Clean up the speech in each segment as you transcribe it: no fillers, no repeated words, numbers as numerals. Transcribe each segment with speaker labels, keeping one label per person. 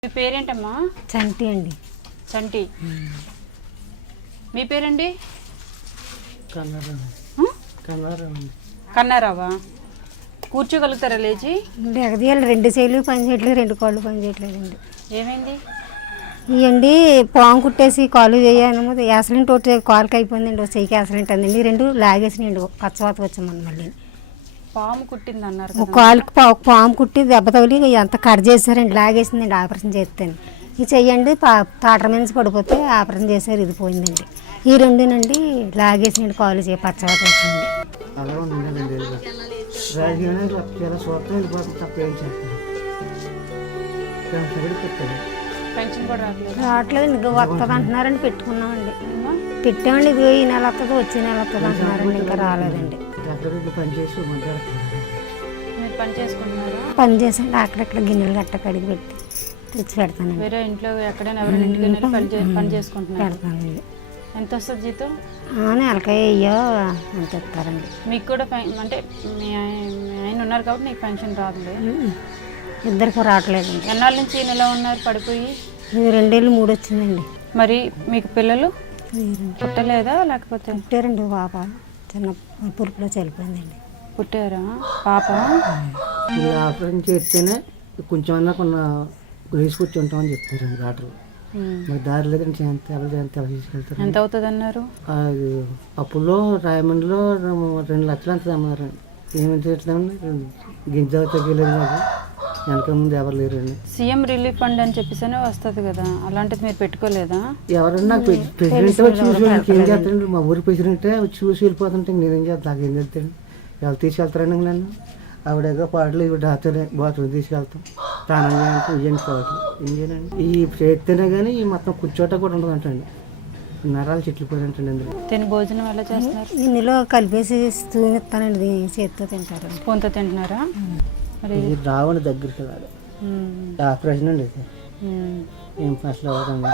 Speaker 1: మీ పేరేంటమ్మా?
Speaker 2: చంటి అండి.
Speaker 1: చంటి. మీ పేరండి? కన్నారావా? కూర్చోగలుగుతారా లేచి?
Speaker 2: ఎగదీయాలి, 2 చేతులు పని చేయట్లేదు, 2 కాళ్ళు పని చేయట్లేదండి.
Speaker 1: ఏమైంది?
Speaker 2: ఇవ్వండి పాము కుట్టేసి కాలు వేయను యాసలింటి ఒకటి కాలుకి అయిపోయిందండి, ఒక చెయ్యికి యాసలింటి అందండి, 2 లాగేసినాయండి, పచ్చవాత వచ్చామని మళ్ళీ.
Speaker 1: పాము కుట్టింది అన్నారు.
Speaker 2: ఒక కాలుకి పాము కుట్టి దెబ్బ తగిలి అంత కట్ చేశారండి, లాగేసిందండి ఆపరేషన్ చేస్తాను. ఇది చెయ్యండి తాటర మీద పడిపోతే ఆపరేషన్ చేశారు, ఇది పోయిందండి. ఈ 2నండి లాగేసినండి, కాలు చేయ పచ్చవాత వచ్చింది.
Speaker 1: పెన్షన్ కూడా
Speaker 2: రావట్లేదండి, ఇంకా వస్తుంది అంటున్నారండి, పెట్టుకున్నామండి, పెట్టామండి. ఇది ఈ నెల వస్తుంది, వచ్చే నెల వస్తుంది అంటున్నారండి, ఇంకా రాలేదండి.
Speaker 1: మీరు పని చేసుకుంటున్నారా?
Speaker 2: పని చేసండి, అక్కడెక్కడ గిన్నెలు గట్ట కడిగి పెట్టి తెచ్చి పెడతానండి.
Speaker 1: వేరే ఇంట్లో ఎక్కడైనా ఎవరైనా ఇంటికి పని చేసుకుంటున్నారు?
Speaker 2: పెడతానండి.
Speaker 1: ఎంత వస్తుంది జీతం?
Speaker 2: నెలకాయ అయ్యో అంత ఇస్తారండి.
Speaker 1: మీకు కూడా అంటే మీ ఆయన ఉన్నారు కాబట్టి నీకు పెన్షన్ రాదులే.
Speaker 2: ఇద్దరికి రావట్లేదండి.
Speaker 1: ఎన్నాళ్ళ నుంచి ఈయన ఎలా ఉన్నారు పడిపోయి?
Speaker 2: 2 ఏళ్ళు 3 వచ్చిందండి.
Speaker 1: మరి మీకు పిల్లలు పుట్టలేదా? లేకపోతే
Speaker 2: పుట్టారండి, పాప చిన్న పురుపులో చనిపోయిందండి.
Speaker 1: పుట్టారా? పాప
Speaker 3: ఆపరేషన్ చేస్తేనే కొంచెం అన్నా వేసుకొచ్చుంటామని చెప్తారండి డాక్టర్. మాకు దారి లేదండి, ఎలా తీసుకెళ్తారు?
Speaker 1: ఎంత అవుతుంది అన్నారు?
Speaker 3: అది అప్పుల్లో రాయమండ్రిలో 2 లక్షలు అంత అన్నారండి. ఏమేమి చేయట్లేదండి, గింజ తగ్గలేదు, నాకు వెనక ముందు ఎవరు లేరండి.
Speaker 1: సీఎం రిలీఫ్ ఫండ్ అని చెప్పేసి వస్తుంది కదా, అలాంటిది మీరు పెట్టుకోలేదా?
Speaker 3: ఎవరన్నా ప్రెసిడెంట్ వచ్చి చూసి ఏం చేస్తారండి, మా ఊరి ప్రెసిడెంటే వచ్చి చూసి వెళ్ళిపోతుంటే నేనేం చేస్తాను, నాకు ఏం చేస్తాను, ఎవరు తీసుకెళ్తారండి నన్ను? ఆవిడేగా పాటలు ఇవి డాక్టరే బాత్రూమ్ తీసుకెళ్తాం, స్నానం చేయాలంటే ఇవ్వండి పాటలు ఏం చేయాలండి. ఈ చేస్తేనే కానీ ఈ మొత్తం కూర్చోట కూడా ఉండదు అంటండి, నరాలు చిట్లిపోయింటండి. అందులో
Speaker 1: తిని భోజనం ఎలా చేస్తున్నారు?
Speaker 2: ఇందులో కలిపేసి స్పూన్ ఇస్తానండి, చేతితో తింటారు.
Speaker 1: స్పూన్తో తింటున్నారా? మరి
Speaker 3: ఇది రావండి దగ్గరికి రాదు, ఆపరేషన్ అండి ఇది. ఏం అసలు అవ్వదండి,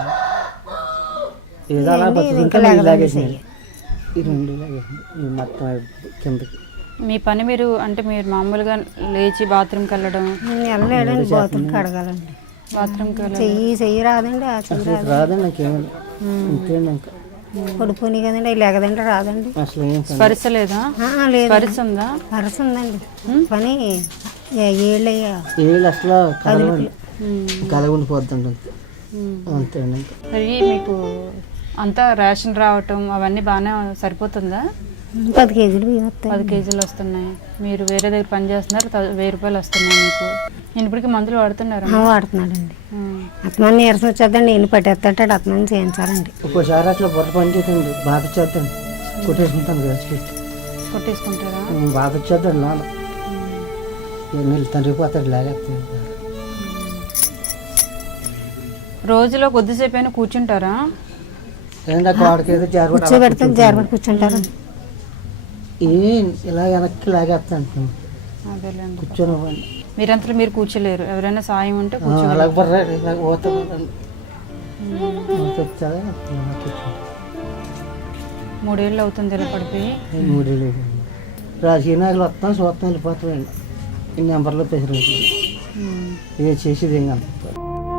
Speaker 3: ఏదో అలా బతుకుంటే లాగేసింది, ఈ 2 లాగేసింది, ఈ మొత్తం కిందకి.
Speaker 1: మీ పని మీరు అంటే మీరు మామూలుగా లేచి బాత్రూమ్కి వెళ్ళడం?
Speaker 2: వెళ్ళలేడండి, బాత్రూమ్కి అడగాలండి,
Speaker 1: బాత్రూమ్కి వెళ్ళడం
Speaker 2: చెయ్యి రాదండి, ఆ చెయ్యి
Speaker 3: రాదండి, నాకేమండి ఇంకేండి ఇంకా
Speaker 2: పడిపోయి కదండి, అవి లేకదండి, రాదండి.
Speaker 3: అసలు ఏం
Speaker 1: స్పర్శ లేదా?
Speaker 2: లేదు,
Speaker 1: స్పర్శ ఉందా?
Speaker 2: పరస ఉందండి, పని
Speaker 3: ఏళ్ళు అసలు కలగుండిపోద్దండి, అంతే అండి.
Speaker 1: మరి మీకు అంతా రేషన్ రావటం అవన్నీ బాగానే సరిపోతుందా?
Speaker 2: 10 కేజీలు బియ్యం వస్తాయి.
Speaker 1: 10 కేజీలు వస్తున్నాయి. మీరు వేరే దగ్గర పని చేస్తున్నారు, 1000 రూపాయలు వస్తున్నాయి మీకు. నేను ఇప్పటికీ మందులు వాడుతున్నారు?
Speaker 2: వాడుతున్నాడండి. అతమని నీరసం వచ్చేద్దండి, నేను పట్టేస్తాడు, అతమని చేయించాలండి.
Speaker 3: ఒక్కోసారి అసలు బుర్ర పని చేద్దండి, బాధ వచ్చేద్దండి, కొట్టేసుకుంటాను
Speaker 1: కొట్టేసుకుంటారా?
Speaker 3: బాధ వచ్చేద్దండి, నాన్న నీళ్ళు తండ్రిపోతాడు, లాగేస్తాడు.
Speaker 1: రోజులో కొద్దిసేపు అయినా కూర్చుంటారా?
Speaker 2: కూర్చోబెడతాను, జారబడి కూర్చుంటారు,
Speaker 3: ఇలా వెనక్కి లాగేస్తాను, కూర్చొని
Speaker 1: మీరంతలో మీరు కూర్చోలేరు, ఎవరైనా సాయం ఉంటే
Speaker 3: అలాగ
Speaker 1: 3 ఏళ్ళు అవుతుంది ఇలా పడిపోయి.
Speaker 3: 3 ఏళ్ళు రాజకీయాలు వస్తాం చూస్తాం వెళ్ళిపోతామండి, ఈ నెంబర్లో ప్రెసిడెంట్ ఏ చేసేది ఏం కనుక.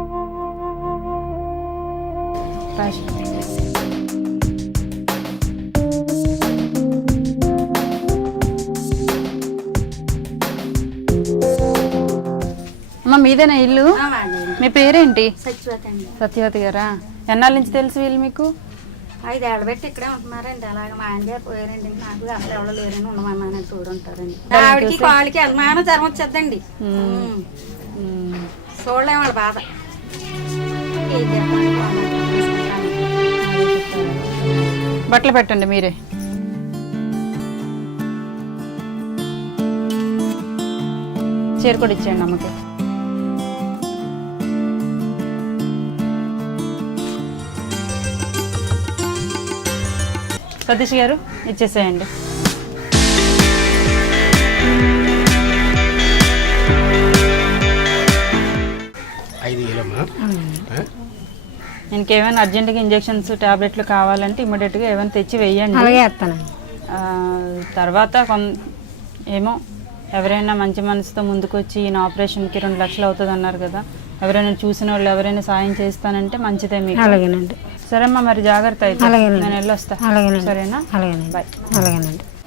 Speaker 1: అమ్మ మీదేనా ఇల్లు? మీ పేరేంటి?
Speaker 4: సత్యవతి
Speaker 1: గారా? ఎన్నాళ్ళ నుంచి తెలుసు వీళ్ళు మీకు?
Speaker 4: 5 ఏళ్ళ పెట్టి ఇక్కడే ఉంటున్నారండి. అలాగే మా ఆయన గారు పోయారండి, నాకు అసలు ఎవరో లేరని ఉండమన్నానని చూడుంటారండి. ఆవిడకి కాళ్ళకి అనుమానం జ్వరం వచ్చేద్దండి, చూడలేము వాళ్ళ బాధ.
Speaker 1: బట్టలు పెట్టండి మీరే. చీర కూడా ఇచ్చేయండి అమ్మకి. సతీష్ గారు ఇచ్చేసేయండి. ఇంకేమైనా అర్జెంటుగా ఇంజెక్షన్స్ టాబ్లెట్లు కావాలంటే ఇమ్మీడియట్గా ఏమైనా తెచ్చి వేయండి. తర్వాత ఏమో ఎవరైనా మంచి మనసుతో ముందుకు వచ్చి ఈయన ఆపరేషన్కి 2 లక్షలు అవుతుంది అన్నారు కదా, ఎవరైనా చూసిన వాళ్ళు ఎవరైనా సాయం చేస్తానంటే మంచిదే మీకు.
Speaker 2: అలాగేనండి.
Speaker 1: సరే అమ్మా, మరి జాగ్రత్త అయితే.
Speaker 2: అలాగేనండి.
Speaker 1: నేను వెళ్ళొస్తా.
Speaker 2: అలాగేనండి.
Speaker 1: సరేనా?
Speaker 2: అలాగేనండి.
Speaker 1: బాయ్.
Speaker 2: అలాగేనండి.